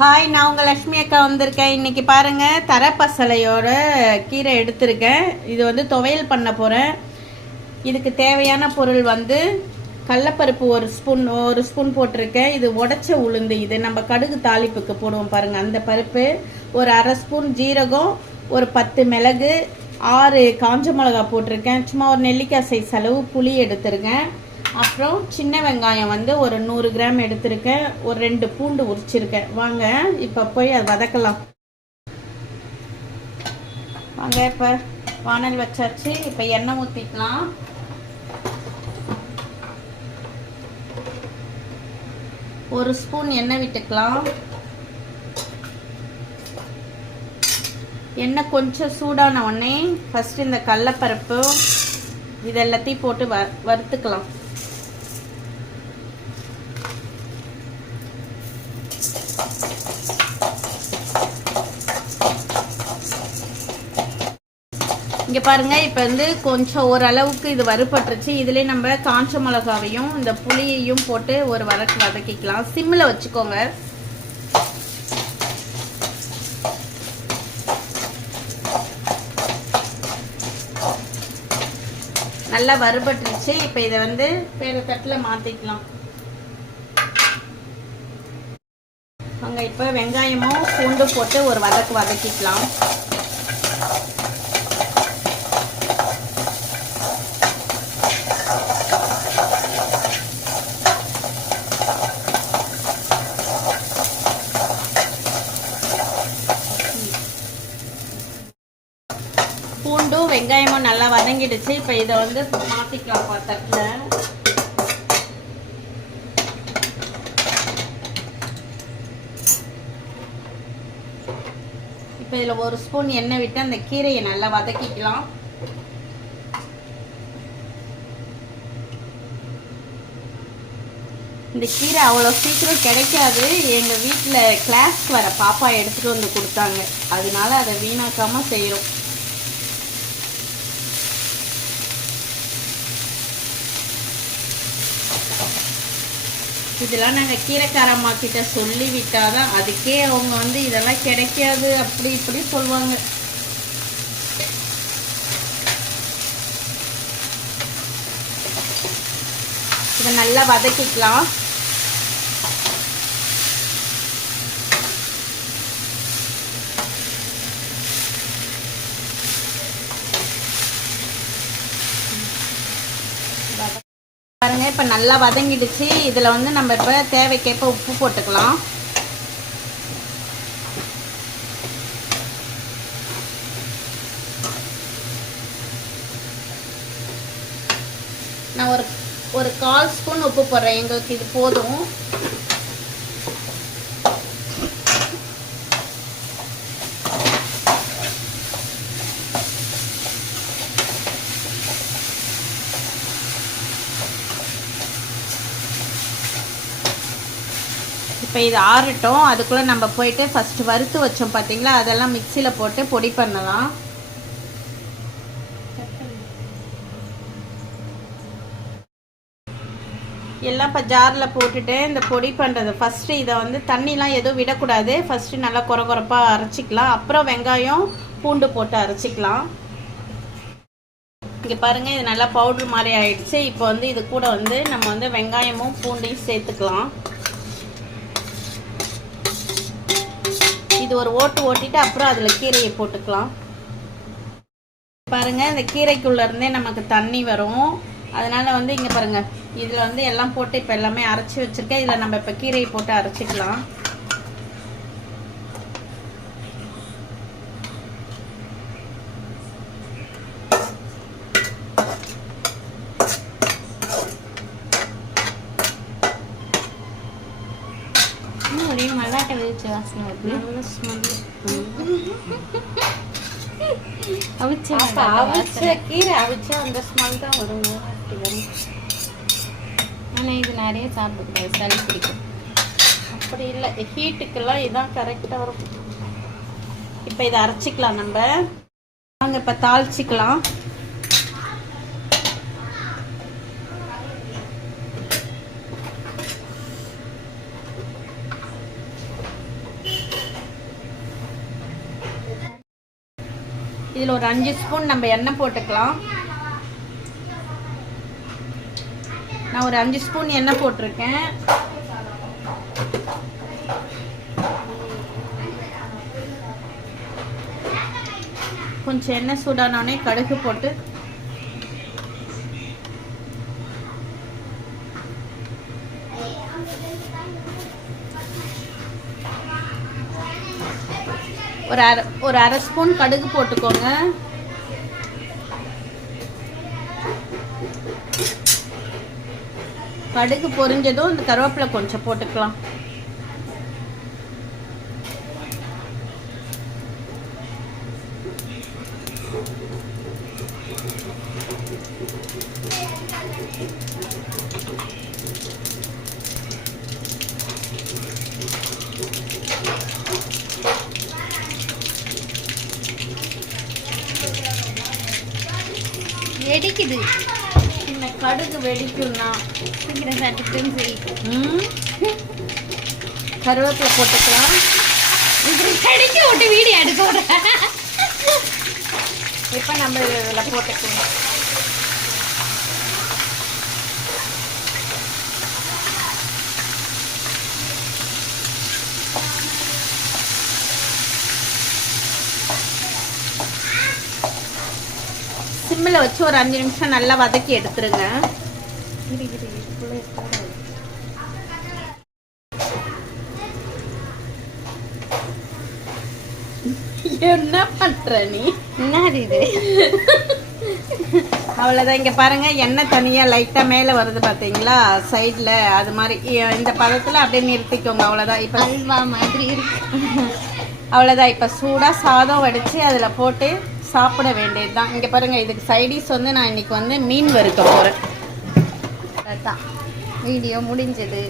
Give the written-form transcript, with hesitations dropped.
Hi, நான் உங்கள் லக்ஷ்மி அக்கா வந்திருக்கேன். இன்றைக்கி பாருங்கள், தரப்பசலையோட கீரை எடுத்திருக்கேன். இது வந்து துவையல் பண்ண போகிறேன். இதுக்கு தேவையான பொருள் வந்து கடலப்பருப்பு ஒரு ஸ்பூன் போட்டிருக்கேன். இது உடச்ச உளுந்து, இது நம்ம கடுகு தாளிப்புக்கு போடுவோம் பாருங்கள், அந்த பருப்பு. ஒரு அரை ஸ்பூன் ஜீரகம், ஒரு 10 மிளகு, 6 காஞ்ச மிளகா போட்டிருக்கேன். சும்மா ஒரு நெல்லிக்காய் சைஸ் அளவு புளி எடுத்துருக்கேன். அப்புறம் சின்ன வெங்காயம் வந்து ஒரு 100 கிராம் எடுத்திருக்கேன். ஒரு 2 பூண்டு உரிச்சிருக்கேன். வாங்க இப்போ போய் அதை வதக்கலாம். வாங்க, இப்போ வானல் வச்சாச்சு. இப்போ எண்ணெய் ஊற்றிக்கலாம். ஒரு ஸ்பூன் எண்ணெய் விட்டுக்கலாம். எண்ணெய் கொஞ்சம் சூடான உடனே ஃபஸ்ட்டு இந்த கடலப்பருப்பு இதெல்லாத்தையும் போட்டு வறுத்துக்கலாம். இங்கே பாருங்கள், இப்போ வந்து கொஞ்சம் ஓரளவுக்கு இது வறுபட்டுருச்சு. இதிலே நம்ம காஞ்ச மிளகாவையும் இந்த புளியையும் போட்டு ஒரு வதக்கிக்கலாம். சிம்மில் வச்சுக்கோங்க. நல்லா வறுபட்டுருச்சு. இப்போ இதை வந்து வேறு தட்டில் மாற்றிக்கலாம். அங்கே இப்போ வெங்காயமும் பூண்டு போட்டு ஒரு வதக்கிக்கலாம். பூண்டும் வெங்காயமும் நல்லா வதங்கிடுச்சு. இப்போ இதை வந்து மாற்றிக்கலாம் பாத்திரத்தில். இப்போ இதில் ஒரு ஸ்பூன் எண்ணெய் விட்டு அந்த கீரையை நல்லா வதக்கிக்கலாம். இந்த கீரை அவ்வளோ சீக்கிரம் கிடைக்காது. எங்கள் வீட்டில் கிளாஸ்க்கு வர பாப்பா எடுத்துகிட்டு வந்து கொடுத்தாங்க. அதனால அதை வீணாக்காமல் செய்கிறோம். இதெல்லாம் நாங்கள் கீரைக்காரம்மா கிட்ட சொல்லி விட்டாதான், அதுக்கே அவங்க வந்து இதெல்லாம் கிடைக்காது அப்படி இப்படி சொல்லுவாங்க. இதை நல்லா வதக்கிக்கலாம். பாருங்க, இப்போ நல்லா வதங்கிடுச்சு. இதில் வந்து நம்ம இப்போ தேவைக்கேற்ப உப்பு போட்டுக்கலாம். நான் ஒரு 1/4 ஸ்பூன் உப்பு போடுறேன். எங்களுக்கு இது போதும். இப்போ இது ஆறட்டும். அதுக்குள்ளே நம்ம போயிட்டு ஃபஸ்ட்டு வறுத்து வச்சோம் பார்த்தீங்களா, அதெல்லாம் மிக்சியில் போட்டு பொடி பண்ணலாம். எல்லாம் இப்போ ஜாரில் போட்டுட்டு இந்த பொடி பண்ணுறது ஃபஸ்ட்டு இதை வந்து தண்ணிலாம் எதுவும் விடக்கூடாது. ஃபஸ்ட்டு நல்லா கொரப்பாக அரைச்சிக்கலாம். அப்புறம் வெங்காயம் பூண்டு போட்டு அரைச்சிக்கலாம். இங்கே பாருங்கள், இது நல்லா பவுட்ரு மாதிரி ஆயிடுச்சு. இப்போ வந்து இது கூட வந்து நம்ம வந்து வெங்காயமும் பூண்டையும் சேர்த்துக்கலாம். இது ஒரு ஓட்டிட்டு அப்புறம் அதில் கீரையை போட்டுக்கலாம். பாருங்கள், இந்த கீரைக்குள்ளே இருந்தே நமக்கு தண்ணி வரும். அதனால் வந்து இங்கே பாருங்கள், இதில் வந்து எல்லாம் போட்டு இப்போ எல்லாமே அரைச்சி வச்சுருக்கேன். இதில் நம்ம இப்போ கீரையை போட்டு அரைச்சிக்கலாம். மல்லாட்டை வச்சு வாசனை வருது. நல்ல ஸ்மெல். அவிச்ச கீரை அவிச்சா அந்த ஸ்மெல் தான் வரும். ஆனால் இது நிறைய சாப்பிடக்கூடாது, சளி பிடிக்கும். அப்படி இல்லை, ஹீட்டுக்கெல்லாம் இதுதான் கரெக்டாக வரும். இப்போ இதை அரைச்சிக்கலாம். நம்ம நாங்கள் இப்போ தாளிச்சிக்கலாம். இதில் ஒரு 5 ஸ்பூன் நம்ம எண்ணெய் போட்டுக்கலாம். நான் ஒரு 5 ஸ்பூன் எண்ணெய் போட்டிருக்கேன். கொஞ்சம் எண்ணெய் சூடானோடனே கடுகு போட்டு ஒரு அரை ஸ்பூன் கடுகு போட்டுக்கோங்க. கடுகு பொரிஞ்சதும் இந்த கருவேப்பிலை கொஞ்சம் போட்டுக்கலாம். வெடிக்குது. இந்த கடுகு வெடிக்கும்னா சீக்கிரம் சாப்பிட்டு கருவேப்பிலை போட்டுக்கலாம். கடிக்க விட்டு வீடியோ எடுக்க. இப்போ நம்ம இதில் போட்டுக்கலாம். சிம்மில் வச்சு ஒரு 5 நிமிஷம் நல்லா வதக்கி எடுத்துருங்க. என்ன பண்ற நீ? இது அவ்வளோதான். இங்கே பாருங்க, எண்ணெய் தனியாக லைட்டாக மேலே வருது பார்த்தீங்களா சைடில், அது மாதிரி இந்த பதத்தில் அப்படியே நிறுத்திக்கோங்க. அவ்வளோதான். இப்போ அல்வா மாதிரி இருக்கு. அவ்வளோதான். இப்போ சூடாக சாதம் வடித்து அதில் போட்டு சாப்பிட வேண்டியது தான். இங்கே பாருங்கள், இதுக்கு சைடிஷ் வந்து நான் இன்னைக்கு வந்து மீன் வறுக்க போகிறேன். அதான் வீடியோ முடிஞ்சது.